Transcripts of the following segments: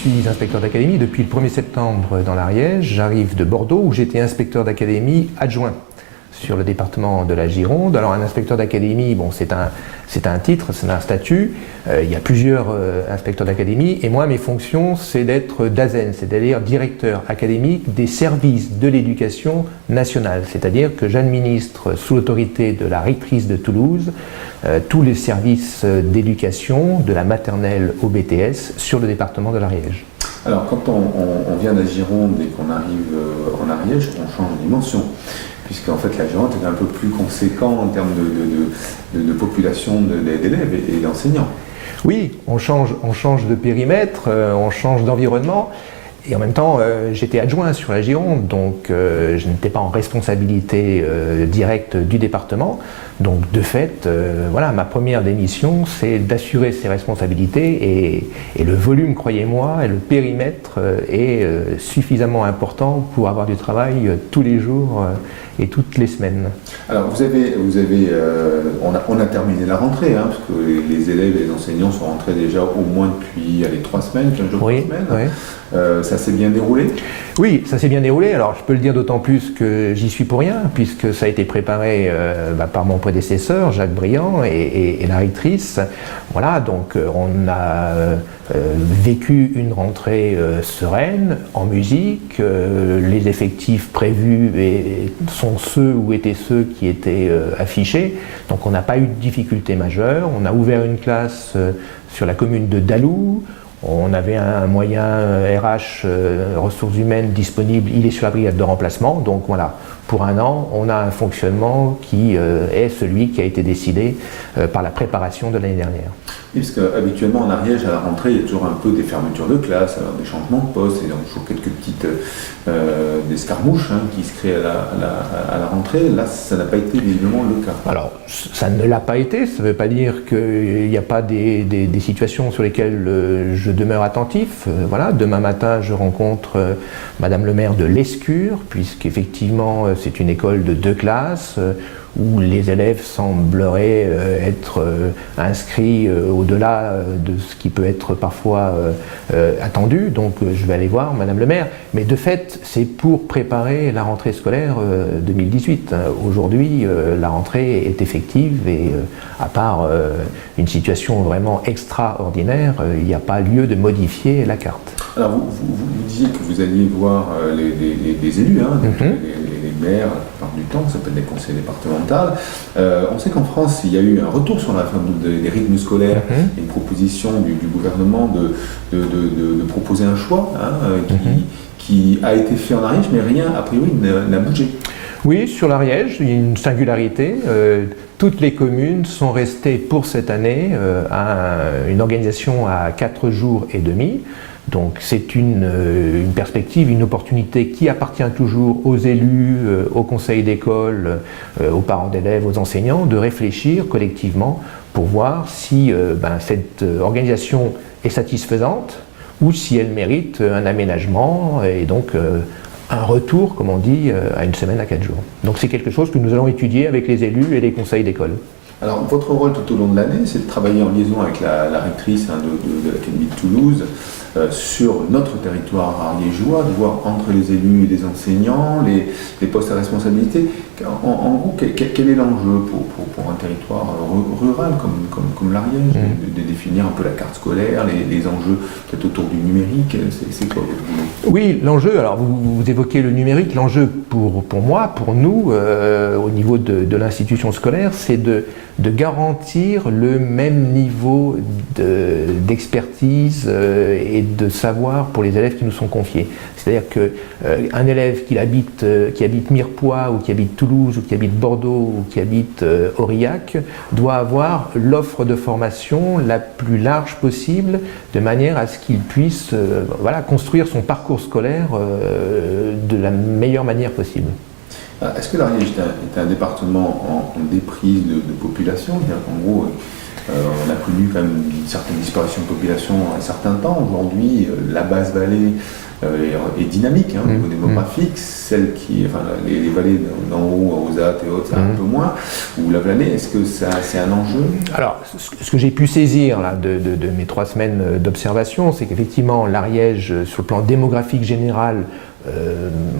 suis inspecteur d'académie depuis le 1er septembre dans l'Ariège. J'arrive de Bordeaux où j'étais inspecteur d'académie adjoint sur le département de la Gironde. Alors un inspecteur d'académie, bon, c'est un titre, c'est un statut. Il y a plusieurs inspecteurs d'académie et moi mes fonctions c'est d'être DAZEN, c'est-à-dire directeur académique des services de l'éducation nationale. C'est-à-dire que j'administre sous l'autorité de la rectrice de Toulouse tous les services d'éducation de la maternelle au BTS sur le département de l'Ariège. Alors quand on vient de la Gironde et qu'on arrive en Ariège, on change de dimension. Puisqu'en fait la Gironde est un peu plus conséquent en termes de population d'élèves et d'enseignants. Oui, on change de périmètre, on change d'environnement. Et en même temps, j'étais adjoint sur la Gironde, donc je n'étais pas en responsabilité directe du département. Donc de fait, voilà, ma première démission, c'est d'assurer ces responsabilités et le volume, croyez-moi, et le périmètre est suffisamment important pour avoir du travail tous les jours et toutes les semaines. Alors on a terminé la rentrée, hein, parce que les élèves et les enseignants sont rentrés déjà au moins depuis 3 semaines, 15 jours, 3 semaines. Oui. Ça s'est bien déroulé? Oui, ça s'est bien déroulé. Alors je peux le dire d'autant plus que j'y suis pour rien, puisque ça a été préparé par mon prédécesseur, Jacques Briand, et la rectrice. Voilà, donc on a vécu une rentrée sereine, en musique. Les effectifs prévus sont ceux ou étaient ceux qui étaient affichés. Donc on n'a pas eu de difficultés majeures. On a ouvert une classe sur la commune de Dalou. On avait un moyen RH, ressources humaines disponible, il est sur la brigade de remplacement, donc voilà, pour 1 an, on a un fonctionnement qui est celui qui a été décidé par la préparation de l'année dernière. Oui, parce qu'habituellement en Ariège, à la rentrée, il y a toujours un peu des fermetures de classe, alors des changements de poste, et donc toujours quelques petites escarmouches qui se créent à la rentrée. Là, ça n'a pas été évidemment le cas. Alors, ça ne l'a pas été, ça ne veut pas dire qu'il n'y a pas des situations sur lesquelles je demeure attentif. Voilà, demain matin, je rencontre Madame le maire de l'Escure, puisqu'effectivement, c'est une école de 2 classes, où les élèves sembleraient être inscrits au-delà de ce qui peut être parfois attendu. Donc je vais aller voir Madame le maire. Mais de fait, c'est pour préparer la rentrée scolaire 2018. Aujourd'hui, la rentrée est effective et à part une situation vraiment extraordinaire, il n'y a pas lieu de modifier la carte. Alors vous disiez que vous alliez voir les élus, les maires, la plupart du temps, ça s'appelle des conseils départementaux. On sait qu'en France, il y a eu un retour sur la fin des rythmes scolaires, une proposition du gouvernement de proposer un choix qui a été fait en Ariège, mais rien, a priori, n'a bougé. Oui, sur l'Ariège, il y a une singularité. Toutes les communes sont restées pour cette année à une organisation à 4 jours et demi. Donc c'est une perspective, une opportunité qui appartient toujours aux élus, aux conseils d'école, aux parents d'élèves, aux enseignants, de réfléchir collectivement pour voir si cette organisation est satisfaisante ou si elle mérite un aménagement et donc un retour, comme on dit, à une semaine à 4 jours. Donc c'est quelque chose que nous allons étudier avec les élus et les conseils d'école. Alors votre rôle tout au long de l'année, c'est de travailler en liaison avec la rectrice de l'Académie de Toulouse sur notre territoire ariégeois, de voir entre les élus et les enseignants, les postes à responsabilité. En gros, quel est l'enjeu pour un territoire rural comme l'Ariège, de définir un peu la carte scolaire, les enjeux peut-être autour du numérique, c'est quoi votre boulot? Oui, l'enjeu, alors vous évoquez le numérique, l'enjeu pour moi, pour nous, au niveau de l'institution scolaire, c'est de garantir le même niveau d'expertise et de savoir pour les élèves qui nous sont confiés. C'est-à-dire qu'un élève qui habite Mirepoix ou qui habite Toulouse ou qui habite Bordeaux ou qui habite Aurillac doit avoir l'offre de formation la plus large possible de manière à ce qu'il puisse construire son parcours scolaire de la meilleure manière possible. Est-ce que l'Ariège est un département en déprise de population? C'est-à-dire qu'en gros, on a connu quand même une certaine disparition de population à un certain temps. Aujourd'hui, la basse vallée est dynamique au niveau démographique. Celle les vallées d'en haut, Ausat et autres, c'est un peu moins. Ou la vallée, est-ce que c'est un enjeu? Alors, ce que j'ai pu saisir là, de mes 3 semaines d'observation, c'est qu'effectivement, l'Ariège, sur le plan démographique général,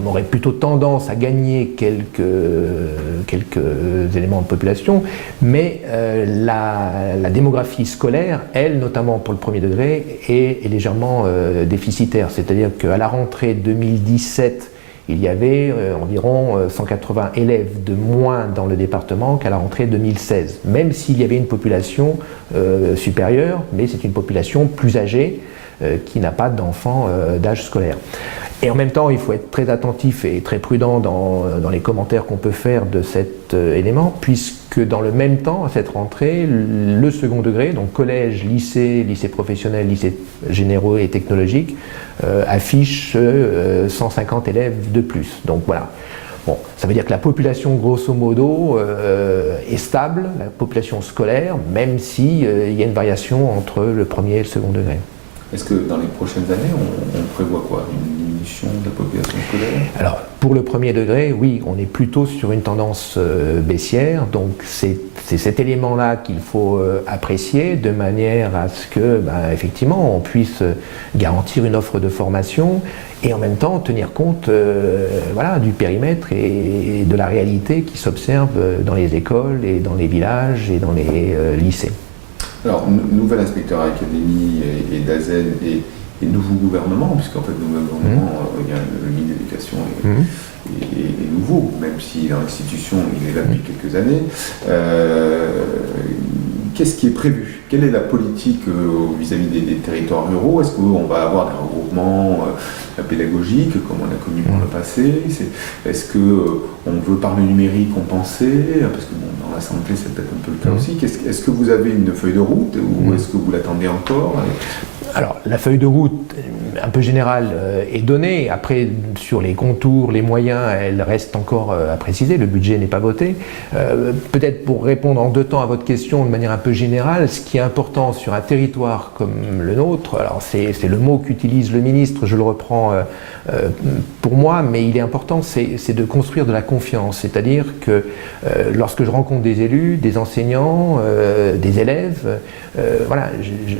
aurait plutôt tendance à gagner quelques éléments de population, mais la démographie scolaire, elle, notamment pour le premier degré, est légèrement déficitaire. C'est-à-dire qu'à la rentrée 2017, il y avait environ 180 élèves de moins dans le département qu'à la rentrée 2016, même s'il y avait une population supérieure, mais c'est une population plus âgée qui n'a pas d'enfants d'âge scolaire. Et en même temps, il faut être très attentif et très prudent dans les commentaires qu'on peut faire de cet élément, puisque dans le même temps, à cette rentrée, le second degré, donc collège, lycée professionnel, lycée généraux et technologiques, affiche 150 élèves de plus. Donc voilà. Bon, ça veut dire que la population, grosso modo, est stable, la population scolaire, même s'il y a une variation entre le premier et le second degré. Est-ce que dans les prochaines années, on prévoit quoi? Une diminution de la population scolaire? Alors, pour le premier degré, oui, on est plutôt sur une tendance baissière, donc c'est cet élément-là qu'il faut apprécier de manière à ce que, effectivement, on puisse garantir une offre de formation et en même temps tenir compte du périmètre et de la réalité qui s'observe dans les écoles et dans les villages et dans les lycées. Alors, nouvel inspecteur à l'académie et d'AZEN et nouveau gouvernement, puisqu'en fait, nouveau gouvernement, le ministre de l'Éducation est nouveau, même si dans l'institution, il est là depuis quelques années. Qu'est-ce qui est prévu? Quelle est la politique vis-à-vis des territoires ruraux? Est-ce qu'on va avoir des regroupements pédagogiques comme on a connu par le passé? Est-ce qu'on veut par le numérique compenser? Parce que dans la santé c'est peut-être un peu le cas aussi. Est-ce que vous avez une feuille de route ou est-ce que vous l'attendez encore? Alors, la feuille de route, un peu générale, est donnée. Après, sur les contours, les moyens, elle reste encore à préciser. Le budget n'est pas voté. Peut-être pour répondre en 2 temps à votre question de manière un peu générale, ce qui est important sur un territoire comme le nôtre, alors c'est le mot qu'utilise le ministre, je le reprends pour moi, mais il est important, c'est de construire de la confiance. C'est-à-dire que lorsque je rencontre des élus, des enseignants, des élèves,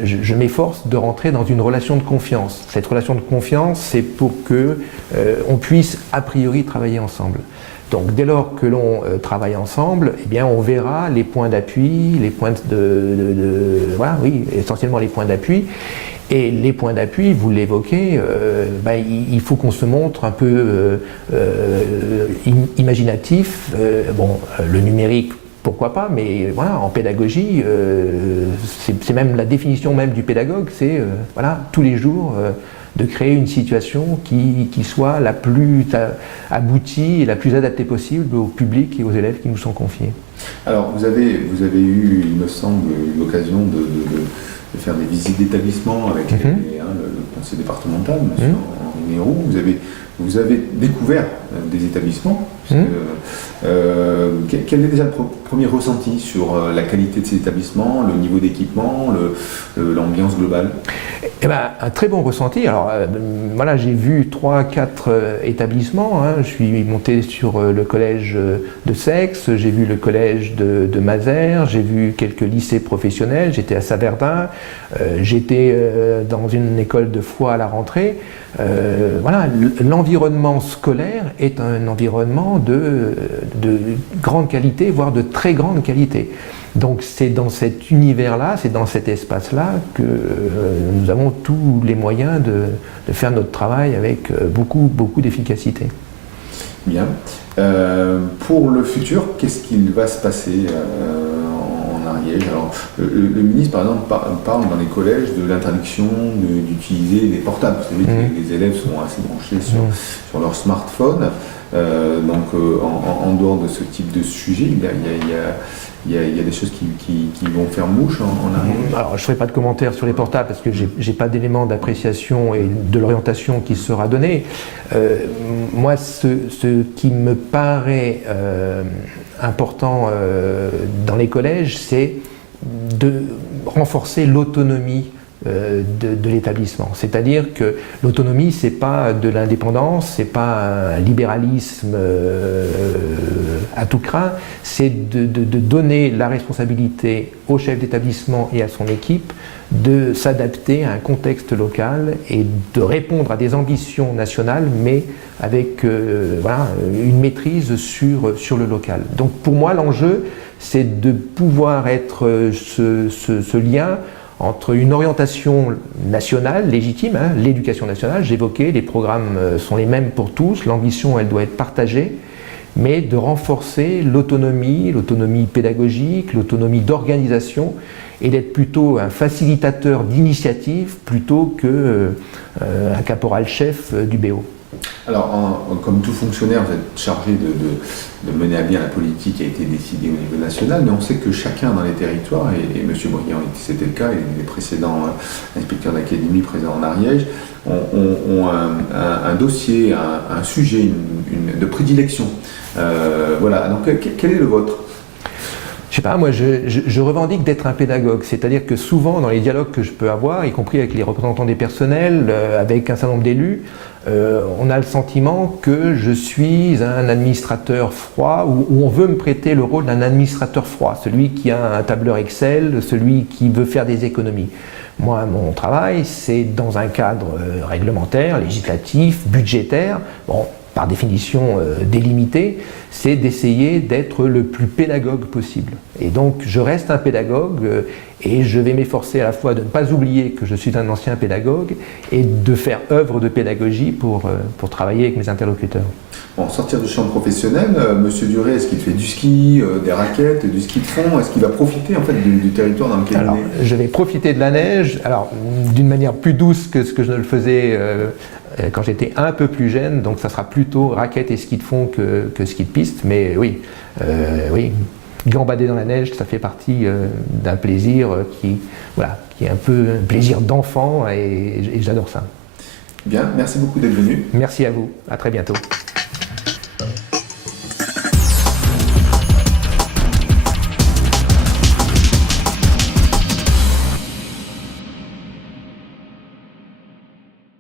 je m'efforce de rentrer dans une relation de confiance. Cette relation de confiance, c'est pour que on puisse a priori travailler ensemble. Donc dès lors que l'on travaille ensemble, eh bien, on verra les points d'appui, les points essentiellement les points d'appui. Et les points d'appui, vous l'évoquez, il faut qu'on se montre un peu imaginatif. Le numérique, pourquoi pas, mais voilà, en pédagogie, c'est même la définition même du pédagogue, c'est tous les jours de créer une situation qui soit la plus aboutie et la plus adaptée possible au public et aux élèves qui nous sont confiés. Alors vous avez eu, il me semble, l'occasion de faire des visites d'établissement avec le conseil départemental, M. Henri Méroux. Vous avez découvert des établissements. Quel est déjà le premier ressenti sur la qualité de ces établissements, le niveau d'équipement, l'ambiance globale? Un très bon ressenti. Alors j'ai vu 3-4 établissements. Je suis monté sur le collège de Sex, j'ai vu le collège de Mazères, j'ai vu quelques lycées professionnels, j'étais à Saverdun, j'étais dans une école de Foix à la rentrée. L'environnement scolaire est un environnement de grande qualité, voire de très grande qualité. Donc c'est dans cet univers-là, c'est dans cet espace-là que nous avons tous les moyens de faire notre travail avec beaucoup d'efficacité. Bien. Pour le futur, qu'est-ce qu'il va se passer en Ariège? Alors, le ministre, par exemple, parle dans les collèges de l'interdiction d'utiliser les portables. Vous savez que les élèves sont assez branchés sur leur smartphone. En dehors de ce type de sujet, il y a des choses qui vont faire mouche en Ariège. Alors, je ne ferai pas de commentaires sur les portables parce que je n'ai pas d'éléments d'appréciation et de l'orientation qui sera donnée. Moi, ce qui me paraît important dans les collèges, c'est de renforcer l'autonomie de l'établissement. C'est-à-dire que l'autonomie, c'est pas de l'indépendance, c'est pas un libéralisme à tout crin, c'est de donner la responsabilité au chef d'établissement et à son équipe de s'adapter à un contexte local et de répondre à des ambitions nationales, mais avec une maîtrise sur le local. Donc pour moi, l'enjeu, c'est de pouvoir être ce lien entre une orientation nationale, légitime, l'éducation nationale, j'évoquais, les programmes sont les mêmes pour tous, l'ambition, elle doit être partagée, mais de renforcer l'autonomie pédagogique, l'autonomie d'organisation, et d'être plutôt un facilitateur d'initiative plutôt qu'un caporal-chef du BO. Alors, comme tout fonctionnaire, vous êtes chargé de mener à bien la politique qui a été décidée au niveau national, mais on sait que chacun dans les territoires, et M. Briand, c'était le cas, et les précédents inspecteurs d'académie présents en Ariège, ont un dossier, un sujet de prédilection. Voilà, donc quel est le vôtre ? Je sais pas, moi je revendique d'être un pédagogue, c'est-à-dire que souvent dans les dialogues que je peux avoir, y compris avec les représentants des personnels, avec un certain nombre d'élus, on a le sentiment que je suis un administrateur froid, ou on veut me prêter le rôle d'un administrateur froid, celui qui a un tableur Excel, celui qui veut faire des économies. Moi, mon travail, c'est dans un cadre réglementaire, législatif, budgétaire, bon, par définition délimité, c'est d'essayer d'être le plus pédagogue possible. Et donc je reste un pédagogue et je vais m'efforcer à la fois de ne pas oublier que je suis un ancien pédagogue et de faire œuvre de pédagogie pour travailler avec mes interlocuteurs. Bon, sortir du champ professionnel, Monsieur Duré, est-ce qu'il fait du ski, des raquettes, du ski de fond? Est-ce qu'il va profiter en fait du territoire dans lequel il est? Je vais profiter de la neige, alors d'une manière plus douce que ce que je ne le faisais quand j'étais un peu plus jeune, donc ça sera plutôt raquettes et ski de fond que ski de piste, mais oui, gambader dans la neige, ça fait partie d'un plaisir qui est un peu un plaisir d'enfant et j'adore ça. Bien, merci beaucoup d'être venu. Merci à vous, à très bientôt.